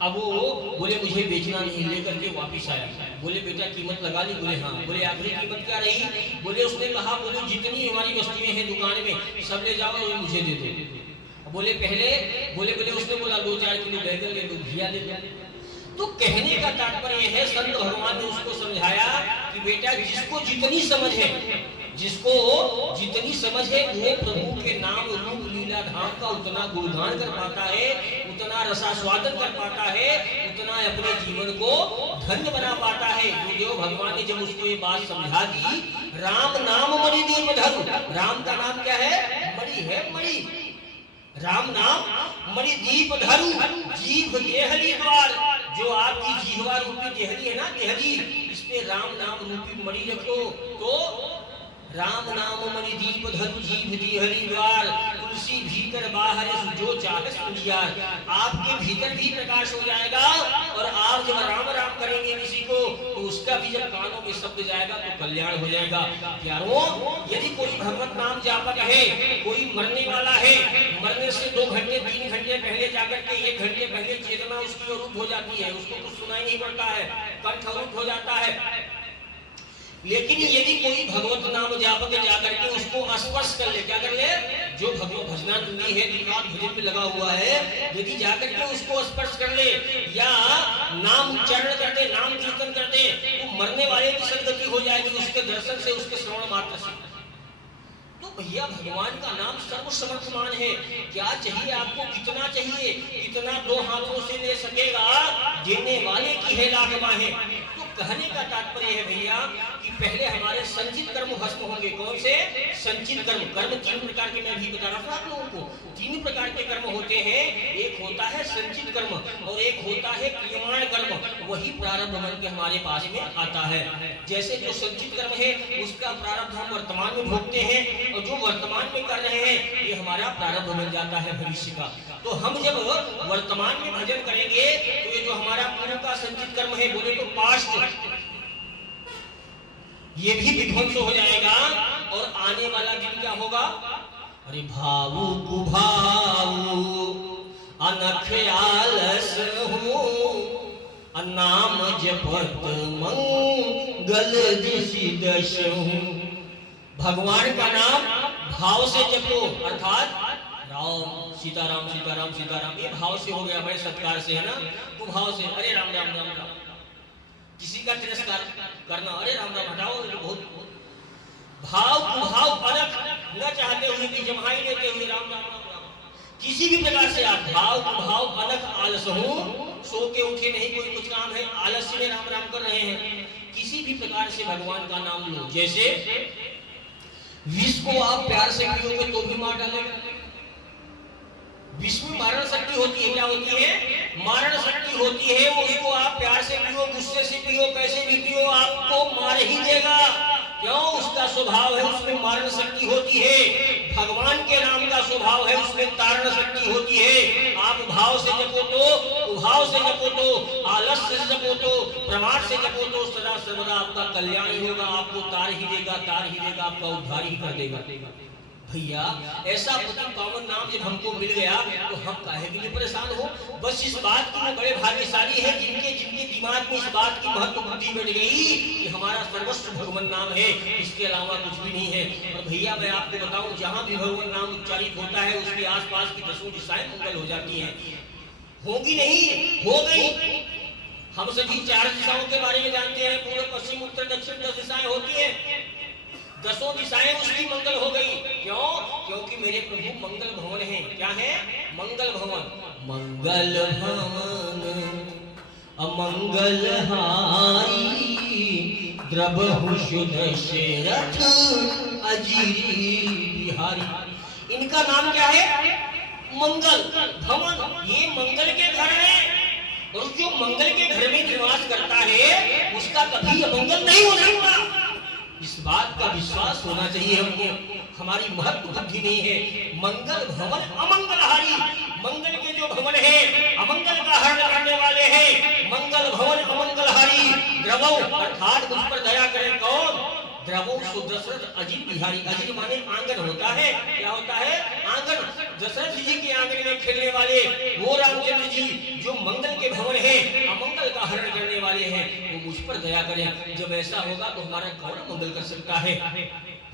अब वो बोले मुझे बेचना नहीं, लेकर के वापिस आया। बोले बेटा कीमत लगा ली। बोले हाँ। बोले आखिरी कीमत क्या रही। बोले उसने कहा, बोले जितनी हमारी वस्तुएं हैं दुकान में सब ले जाओ और मुझे दे दो। बोले पहले बोले उसने बोला 2-4 किलो बैगन ले लो, घिया ले लो। तो कहने का तात्पर्य है, संत भगवान ने उसको समझाया कि बेटा जिसको जितनी समझ है, वो प्रभु के नाम रूप लीला धाम का उतना गुणगान कर पाता है, उतना रसास्वादन कर पाता है, उतना अपने जीवन को धन्य बना पाता है। गुरुदेव भगवान ने जब उसको ये बात समझा दी, राम नाम मणि दीप धरु। राम का नाम क्या है, मणि है, मणि। राम नाम मणि दीप धरु, जीभ देहली द्वार। जो आपकी जीवा रूपी देहली है ना, देहली, इस पे राम नाम रूपी मणि रखो। तो राम नाम मणि दीप धरु, जीभ देहली द्वार। तुलसी भीतर बाहर जो चाहे सुनियार। आपके भीतर भी प्रकाश हो जाएगा, और आप जब राम राम करेंगे किसी को, तो उसका भी जब कानों में शब्द जाएगा तो कल्याण हो जाएगा। प्यारों, यदि कोई भगवत नाम जापक है, कोई मरने वाला है, मरने से 2 घंटे 3 घंटे पहले जाकर के 1 घंटे पहले चेतना उसकी अवरुद्ध हो जाती है, उसको कुछ सुनाई नहीं पड़ता है, कंठ अवरुद्ध हो जाता है। लेकिन यदि कोई भगवत नाम जापक जाकर के उसको स्पर्श कर ले, क्या कर ले, जो भगवत भजनानंदी है, दिन रात भजन में लगा हुआ है, यदि जाकर के उसको स्पर्श कर ले या नाम उच्चारण कर दे, नाम कीर्तन कर दे, तो मरने वाले की सदगति हो जाएगी उसके दर्शन से, उसके श्रवण मात्र से। तो भैया भगवान का नाम सर्वसमर्थमान है। क्या चाहिए आपको, कितना चाहिए, इतना 2 हाथों से ले सकेगा, देने वाले की है लाख बाहें। तो कहने का तात्पर्य है भैया कि पहले हमारे संचित कर्म भस्म होंगे। कौन से संचित कर्म? कर्म 3 प्रकार के मैं भी बता रहा था आप लोगों को। 3 प्रकार के कर्म होते हैं। एक होता है संचित कर्म और एक होता है क्रियमाण कर्म। वही प्रारब्ध मन के हमारे पास में आता है। जैसे जो संचित कर्म है उसका प्रारब्ध हम वर्तमान में भोगते हैं, और जो वर्तमान में कर रहे हैं ये हमारा प्रारब्ध बन जाता है भविष्य का। तो हम जब वर्तमान में भजन करेंगे तो ये जो हमारा पूर्व का संचित कर्म है, बोले तो पास्ट, ये भी विध्वंस हो जाएगा। और आने वाला दिन क्या होगा? अरे भावु कुभावु अनख आलस हूँ, नाम जपत मंगल दिशि दश हूँ। भगवान का नाम भाव से जपो, अर्थात राम सीताराम सीताराम सीताराम, ये भाव से हो गया भाई, सत्कार से है ना, तो भाव से अरे राम राम राम राम। किसी का तिरस्कार करना, अरे राम राम हटाओ, बहुत भाव कुभाव परख न चाहते हुए भी जमाई लेते हुए राम राम राम राम। किसी भी प्रकार से आप भाव कुभाव अलख आलस हूँ सो के उठे नहीं, कोई कुछ काम है, आलस्य में राम राम कर रहे हैं। किसी भी प्रकार से भगवान का नाम लो। जैसे विष को आप प्यार से पियोगे तो भी मार डालेगा। विष में मारण शक्ति होती है। क्या होती है? मारण शक्ति होती है। उसको आप प्यार से पियो, गुस्से से पियो, कैसे भी पियो, आपको मार ही देगा। क्यों? उसका स्वभाव है, उसमें मारण शक्ति होती है। भगवान के नाम का स्वभाव है, उसमें तारण शक्ति होती है। आप भाव से जपो तो, उभाव से जपो तो, आलस्य से जपो तो, प्रमाद से जपो तो सदा सर्वदा आपका कल्याण ही होगा। आपको तार ही देगा, तार ही देगा, आपका उद्धार ही कर देगा। भैया ऐसा पति पावन नाम जब हमको मिल गया तो हम काहे के लिए परेशान हो? बस इस बात की वो बड़े भाग्यशाली है जिनके जिनके दिमाग में इस बात की महत्व बुद्धि बढ़ गई कि हमारा सर्वस्व भगवान नाम है, इसके अलावा कुछ भी नहीं है। और भैया मैं आपको बताऊं, जहां भी भगवान नाम उच्चारित होता है उसके आसपास की दसों दिशाएं मंगल हो जाती हैं। होगी नहीं, हो गई। हम सभी 4 दिशाओं के बारे में जानते हैं। पूर्व, पश्चिम, उत्तर, दक्षिण 10 दिशाएं होती है। 10 दिशाएं उसकी मंगल हो गई। क्यों? क्योंकि मेरे प्रभु मंगल भवन है। क्या है? मंगल भवन। मंगल भवन अमंगल हारी, द्रवहु सुदशरथ अजीरी बिहारी। इनका नाम क्या है? मंगल भवन। ये मंगल के घर है। और जो मंगल के घर में निवास करता है उसका कभी अमंगल नहीं हो सकता। इस बात का विश्वास होना चाहिए हमको। हमारी महत्व बुद्धि नहीं है। मंगल भवन अमंगलहारी। मंगल के जो भवन है अमंगल का हरण करने वाले हैं। मंगल भवन अमंगलहारी। द्रवौ अर्थात मुझ पर दया करें। कौन? द्रवौ सुदशरथ अजीर बिहारी। अजीर माने आंगन होता है। क्या होता है? आंगन। दशरथ जी के आंगन में खेलने वाले वो रामचंद्र जी जो मंगल के भवन है, अमंगल का हरण करने वाले हैं, वो मुझ पर दया करें। जब ऐसा होगा तो हमारा कौन मंगल कर सकता है?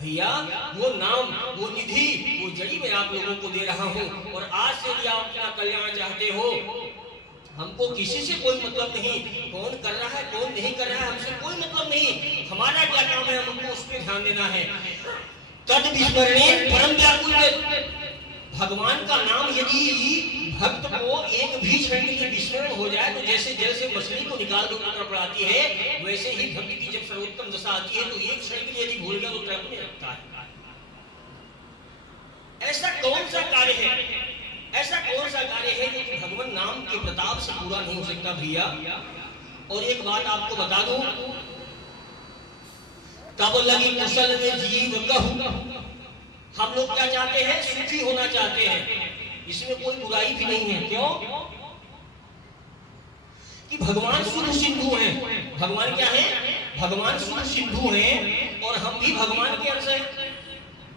भैया वो नाम, वो निधि, वो जड़ी मैं आप लोगों को दे रहा हूँ। और आज से यदि आप अपना कल्याण चाहते हो, हमको किसी से कोई मतलब नहीं। कौन कर रहा है, कौन नहीं कर रहा है, हमसे कोई मतलब नहीं। हमारा क्या काम है? हमको उस पर ध्यान देना है। तद विस्मरणे परम व्याकुल। भगवान का नाम यदि भक्त को एक भी क्षण के लिए विस्मरण हो जाए तो जैसे जल से मछली को निकाल दो तो तड़प पड़ाती है, वैसे ही भक्त की जब सर्वोत्तम दशा आती है तो एक क्षण के लिए यदि भूल गया तो तड़पने लगता है। ऐसा कौन सा कार्य है, ऐसा कौन सा कार्य है जो भगवान नाम के प्रताप से पूरा नहीं हो सकता? भैया और एक बात आपको बता दूं, तब लगी कुशल में जीव कहूं। हम लोग क्या चाहते हैं? सुखी होना चाहते हैं। इसमें कोई बुराई भी नहीं है। क्यों? कि भगवान सुख सिंधु हैं। भगवान क्या है? भगवान सुख सिंधु हैं और हम भी भगवान के अंश हैं।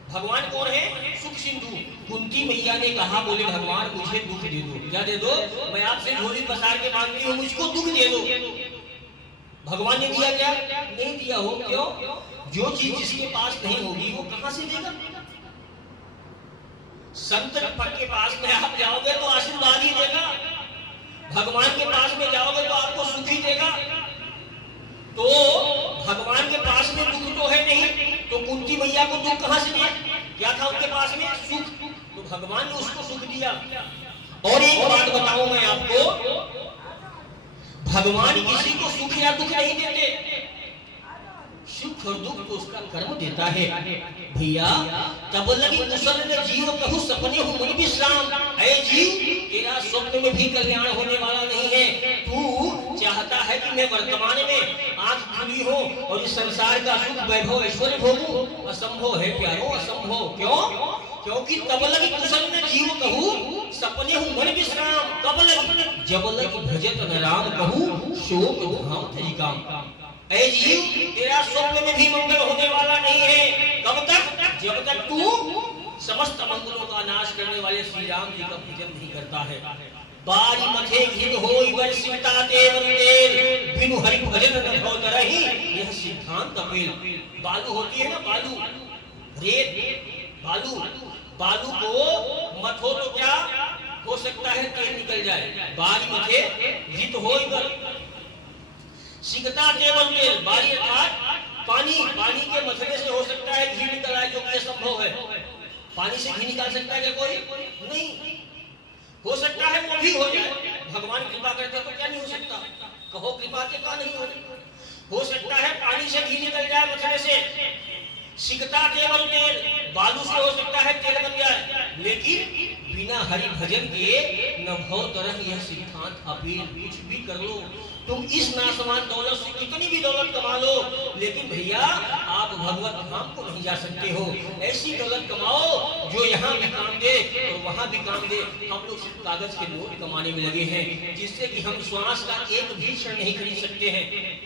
भगवान कौन है? सुख सिंधु। कुंती मैया ने कहा, बोले भगवान मुझे दुख दे दो। क्या दे दो? मैं आपसे झोली पसार के मांगती हूँ, मुझको दुख दे दो। भगवान ने दिया क्या? नहीं दिया हो। क्यों? जो चीज जिसके पास नहीं होगी वो कहां से देगा? संत के पास में आप जाओगे तो आशीर्वाद ही देगा। भगवान के पास में जाओगे तो आपको सुख ही देगा। तो भगवान के पास में दुख तो है नहीं, तो कुंती मैया को दुख कहां से दिया? क्या था उनके पास में? सुख। तो भगवान ने उसको सुख दिया। और एक बात बताऊं मैं आपको, भगवान किसी को सुख या दुख नहीं देते। सुख और दुख तो उसका कर्म देता है। भैया तब लगी कुशल ने जीव कहूं सपने हूं मुनि विश्राम। ऐ जीव, तेरा स्वप्न में भी कल्याण होने वाला नहीं है। तू चाहता है कि मैं वर्तमान में आंख खुली हो और इस संसार का सुख वैभव ऐश्वर्य भोगूं। असंभव है प्यारो, असंभव। क्यों? क्योंकि तब लगी कुशल ने जीव कहूं सपने हूं मुनि विश्राम। कब लगी? जब लगी भजत न राम कहूं शोक धाम धरी काम। ऐ जीव, तेरा स्वप्न में भी मंगल होने वाला नहीं है। कब तक? जब तक तू समस्त मंगलों का नाश करने वाले श्री राम जी का पूजन नहीं करता है। बारी मथे घिन होई बर सीता देव तेल, बिनु हरि भजन न भव तरहि, यह सिद्धांत अपेल। बालू होती है ना, बालू, रेत, बालू, बालू को मथो तो क्या हो सकता है? तेल निकल जाए। बारी मथे घिन होई बर सिकता केवल तेल। बारी अर्थात पानी, पानी के मथने से हो सकता है घी निकल आए, जो कि असंभव है। पानी से घी निकाल सकता है क्या कोई? नहीं। हो सकता है वो भी हो जाए, भगवान कृपा करते तो क्या नहीं हो सकता, कहो कृपा के का नहीं हो सकता है पानी से घी निकल जाए, मथने से सिकता केवल तेल, बालू से हो सकता है तेल बन जाए, लेकिन बिना हरि भजन के न भव तरह यह सिद्धांत अपील, कुछ भी कर लो तुम इस नासवान दौलत से कितनी भी दौलत कमा लो, लेकिन भैया आप भगवत धाम को नहीं जा सकते हो। ऐसी दौलत कमाओ जो यहाँ भी काम दे और वहाँ भी काम दे। हम लोग सिर्फ कागज के नोट कमाने में लगे हैं, जिससे कि हम श्वास का एक भी क्षण नहीं खरीद सकते हैं।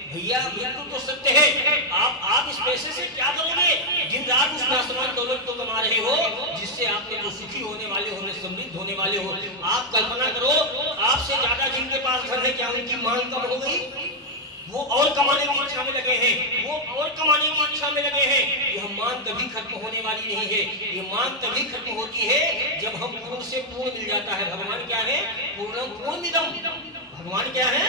भैया मृत्यु तो सत्य है, आप इस पैसे से क्या करोगे? दिन रात उस नासवान दौलत को कमा रहे हो, जिससे आपने तो सुखी होने वाले हो, समृद्ध होने वाले हो। आप कल्पना करो, आपसे ज्यादा जिनके पास धन है, क्या उनकी मांग कम हो गई? वो और कमाने की इच्छा में लगे हैं, वो और कमाने की इच्छा में लगे हैं। यह मांग कभी खत्म होने वाली नहीं है। ये मांग तभी खत्म होती है जब हम पूर्ण से पूर्ण मिल जाता है। भगवान क्या है? पूर्णम पूर्णमिदम। भगवान क्या है?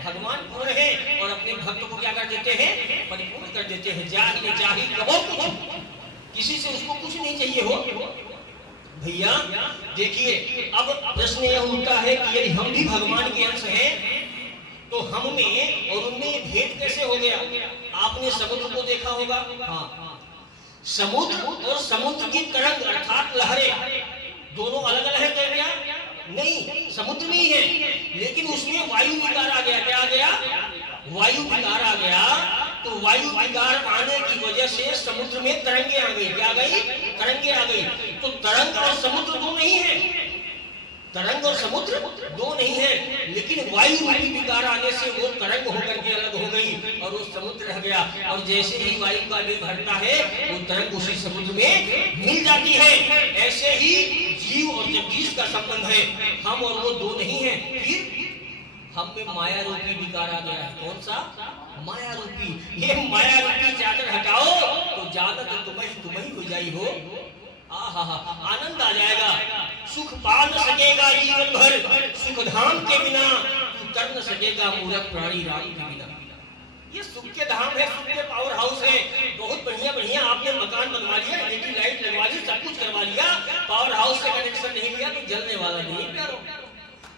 भगवान पूर्ण है और अपने भक्त को क्या कर देते हैं? परिपूर्ण कर देते हैं। चाहिए चाहिए कहो कुछ, किसी से उसको कुछ नहीं चाहिए हो। भैया देखिए, अब प्रश्न यह उठता है कि यदि हम भी भगवान के अंश हैं तो हम में और उनमें भेद कैसे हो गया? आपने समुद्र को देखा होगा। हाँ, समुद्र और समुद्र की तरंग अर्थात लहरें दोनों अलग अलग है क्या? नहीं, समुद्र में ही है, लेकिन उसमें वायु विकार आ गया। क्या आ गया? वायु विकार आ गया। तो वायु विकार आने की वजह से समुद्र में तरंगे आ गई। क्या आ गई? तरंगे आ गई। तो तरंग और समुद्र दो नहीं है, तरंग और समुद्र दो नहीं है, लेकिन वायु विकार आने से वो तरंग होकर के अलग हो गई और वो समुद्र रह गया। और जैसे ही वायु का वेग बढ़ता है, वो तरंग उसी समुद्र में मिल जाती है। ऐसे ही जीव और जगदीश का संबंध है, हम और वो दो नहीं है। फिर हम में माया रूपी विकार आ गया है। कौन सा? माया रूपी। ये माया रूपी चादर हटाओ तो जागत तुम्हें हो जाई हो। आनंद आ जाएगा। सुख पा न सकेगा जीवन भर, सुख धाम के बिना तू कर न सकेगा मूर्ख प्राणी राम के बिना। ये सुख के धाम है, सुख के पावर हाउस है। बहुत बढ़िया बढ़िया आपने मकान बनवा लिया, एलईडी लाइट लगवा ली, सब कुछ करवा लिया, पावर हाउस से कनेक्शन नहीं लिया तो जलने वाला नहीं करो।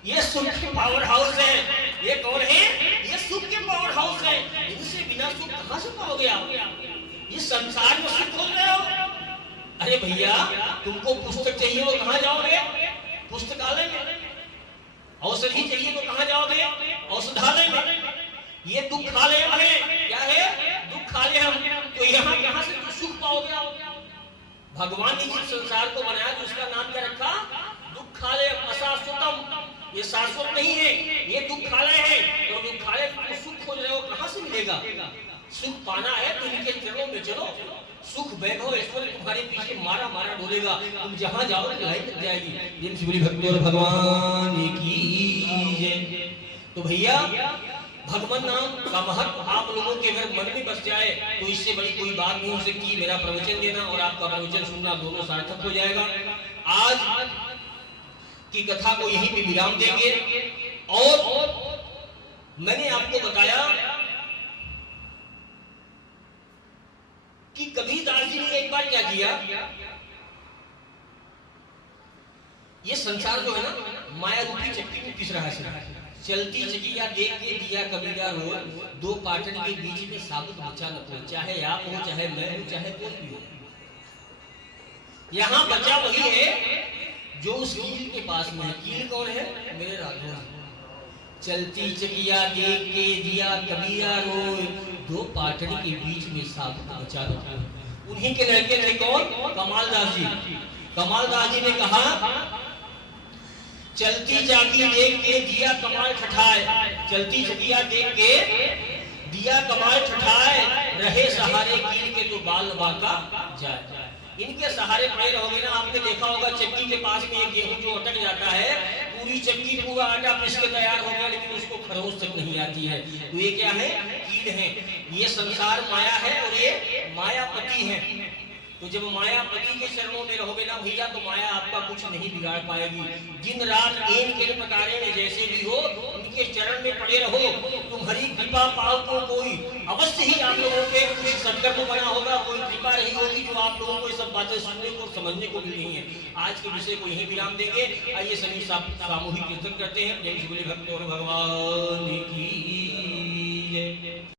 ये सुख के पावर हाउस है। ये कौन है? ये सुख के पावर हाउस है। इनसे बिना सुख कहां से पाओगे आप? ये संसार में सुख खोल रहे हो। अरे भैया, तुमको पुस्तक चाहिए तो कहां जाओगे? पुस्तकालय में। औषधि चाहिए तो कहां जाओगे? औषधालय में। ये दुखालय है। क्या है? दुखालय हम। तो यहाँ कहां से सुख पाओगे आप? भगवान ने जिस संसार को बनाया तो उसका नाम क्या रखा? दुखालय, अशाश्वतम। ये शाश्वत नहीं है, ये दुखालय है। तो दुखालय को सुख खोज रहे हो, कहां से मिलेगा? सुख पाना है तो इनके चरणों में चलो। सुख वैभव ऐश्वर्य तुम्हारे पीछे मारा मारा डोलेगा, तुम जहां जाओ लाइन लग जाएगी। जिन शिवली भक्ति और भगवान की जय। तो भैया, भगवान नाम का महत्व आप लोगों के अगर मन में बस जाए तो इससे बड़ी कोई बात नहीं हो सकती। मेरा प्रवचन देना और आपका प्रवचन सुनना दोनों सार्थक हो जाएगा। आज की कथा को यहीं पे विराम देंगे। और मैंने आपको बताया कि कबीरदास जी ने एक बार क्या किया, ये संसार जो है ना माया रूपी चक्की में पिस रहा है। चलती चकिया देख के दिया कबीरा रो, दो पाटन के बीच में साबुत बचा न कोई। चाहे आप हो, चाहे मैं हूं, चाहे कोई भी हो, यहाँ बचा वही है जो उस कील के पास में है। कील कौन है? मेरे राघव। चलती चकिया देख के दिया कबीरा रोए, दो पाटड़ी के बीच में साबुत बचा न कोई। उन्हीं के लड़के थे कौन? कमालदास जी। कमालदास जी ने कहा, चलती जाकी देख के दिया कमाल ठठाए, चलती चकिया देख के दिया कमाल ठठाए, रहे सहारे कील के तो बाल बाका जाए। इनके सहारे पड़े रहोगे ना। आपने देखा होगा चक्की के पास में एक गेहूं जो अटक जाता है, पूरी चक्की पूरा आटा पीस के तैयार हो गया, लेकिन उसको खरोच तक नहीं आती है। तो ये क्या है? कील है। ये संसार माया है और ये मायापति है। तो जब मायापति के चरणों में रहोगे ना भैया, तो माया आपका कुछ नहीं बिगाड़ पाएगी। दिन रात एक के प्रकारे में जैसे भी हो, उनके चरण में पड़े रहो। तुम्हारी कृपा पाओ तो कोई अवश्य ही आप लोगों पे कुछ सत्कर्म बना होगा, कोई कृपा रही होगी जो आप आप लोगों को ये सब बातें सुनने को समझने को मिल रही हैं। आज के विषय को यहीं विराम देंगे। आइए सभी सामूहिक कीर्तन करते हैं। जय श्री भक्त और भगवान की जय।